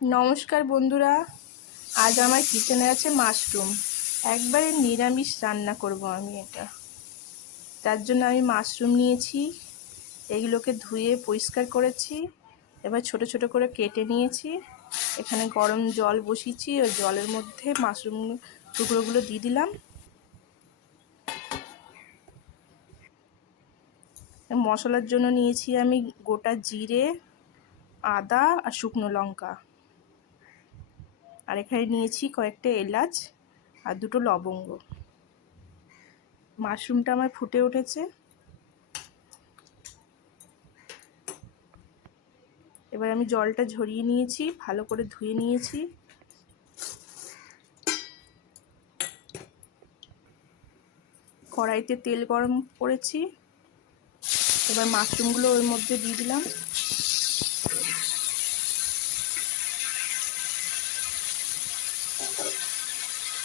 নমস্কার বন্ধুরা, আজ আমার কিচেনে আছে মাশরুম। একবারে নিরামিষ রান্না করব আমি এটা। তার জন্য আমি মাশরুম নিয়েছি, এগুলোকে ধুয়ে পরিষ্কার করেছি, এবার ছোট ছোট করে কেটে নিয়েছি। এখানে গরম জল বসিয়েছি, ওই জলের মধ্যে মাশরুম টুকরোগুলো দিয়ে দিলাম। মশলার জন্য নিয়েছি আমি গোটা জিরে, আদা আর শুকনো লঙ্কা, আর এখানে নিয়েছি কয়েকটা এলাচ আর দুটো লবঙ্গ। মাশরুমটা আমার ফুটে উঠেছে, এবার আমি জলটা ঝরিয়ে নিয়েছি, ভালো করে ধুয়ে নিয়েছি। কড়াইতে তেল গরম করেছি, এবার মাশরুমগুলো ওর মধ্যে দিয়ে দিলাম।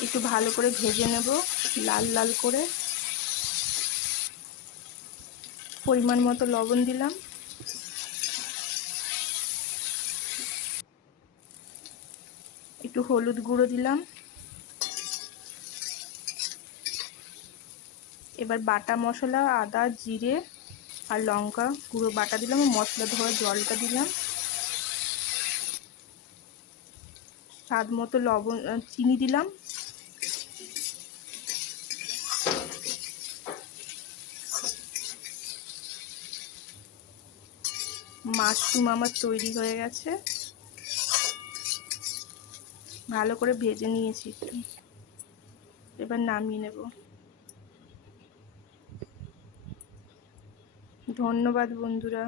একটু ভালো করে ভেজে নেব, লাল লাল করে। পরিমাণ মতো লবণ দিলাম, একটু হলুদ গুঁড়ো দিলাম। এবার বাটা মশলা আদা জিরে আর লঙ্কা গুঁড়ো বাটা দিলাম, মশলা ধোয়া জলটা দিলাম। স্বাদ মতো লবণ চিনি দিলাম। মাশরুম আমার তৈরি হয়ে গেছে, ভালো করে ভেজে নিয়েছি একটু। এবার নামিয়ে নেব। ধন্যবাদ বন্ধুরা।